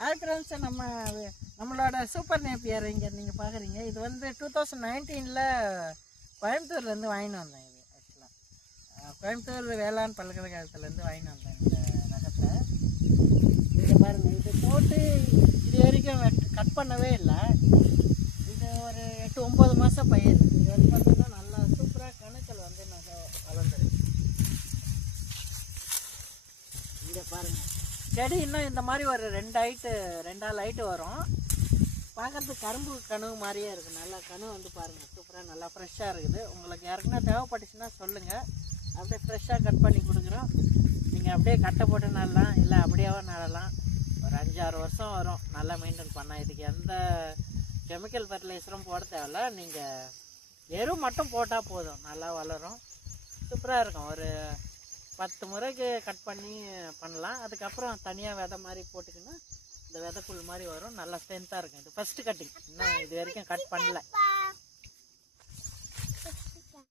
Friends, நம்மளோட super Napier இங்கே நீங்கள் பார்க்குறீங்க. இது வந்து 2019 கோயம்புத்தூர்லேருந்து வாங்கிட்டு வந்தேன். இது ஆக்சுவலாக கோயம்புத்தூர் வேளாண் பல்கலைக்கழகத்துலேருந்து வாங்கிட்டு வந்தேன் இந்த ரகத்தை. இதை பாருங்கள், இது போட்டு இது வரைக்கும் கட் பண்ணவே இல்லை. இது ஒரு 8-9 மாதம் பயிர். இது வந்து பார்த்திங்கன்னா நல்லா சூப்பராக கணுக்கள் வந்து நாங்கள் வளர்ந்துருக்கு. இதை பாருங்கள், செடி இன்னும் இந்த மாதிரி ஒரு 2 ஹைட்டு வரும். பார்க்குறதுக்கு கரும்பு கனவு மாதிரியே இருக்குது. நல்லா கனவு வந்து பாருங்கள், சூப்பராக நல்லா ஃப்ரெஷ்ஷாக இருக்குது. உங்களுக்கு யாருக்குன்னா தேவைப்பட்டுச்சுன்னா சொல்லுங்கள், அப்படியே ஃப்ரெஷ்ஷாக கட் பண்ணி கொடுக்குறோம். நீங்கள் அப்படியே கட்டை போட்டு நடலாம், இல்லை அப்படியேவோ நடலாம். ஒரு 5-6 வருஷம் வரும் நல்லா மெயின்டைன் பண்ணால். இதுக்கு எந்த கெமிக்கல் ஃபர்டிலைசரும் போட தேவையில்ல. நீங்கள் எரு மட்டும் போட்டால் போதும், நல்லா வளரும், சூப்பராக இருக்கும். ஒரு 10 முறைக்கு கட் பண்ணி பண்ணலாம். அதுக்கப்புறம் தனியாக விதை மாதிரி போட்டுக்கின்னா இந்த விதைக்குள் மாதிரி வரும். நல்லா ஸ்ட்ரென்த்தாக இருக்கும். இது ஃபஸ்ட்டு கட்டிங், இன்னும் இது வரைக்கும் கட் பண்ணல.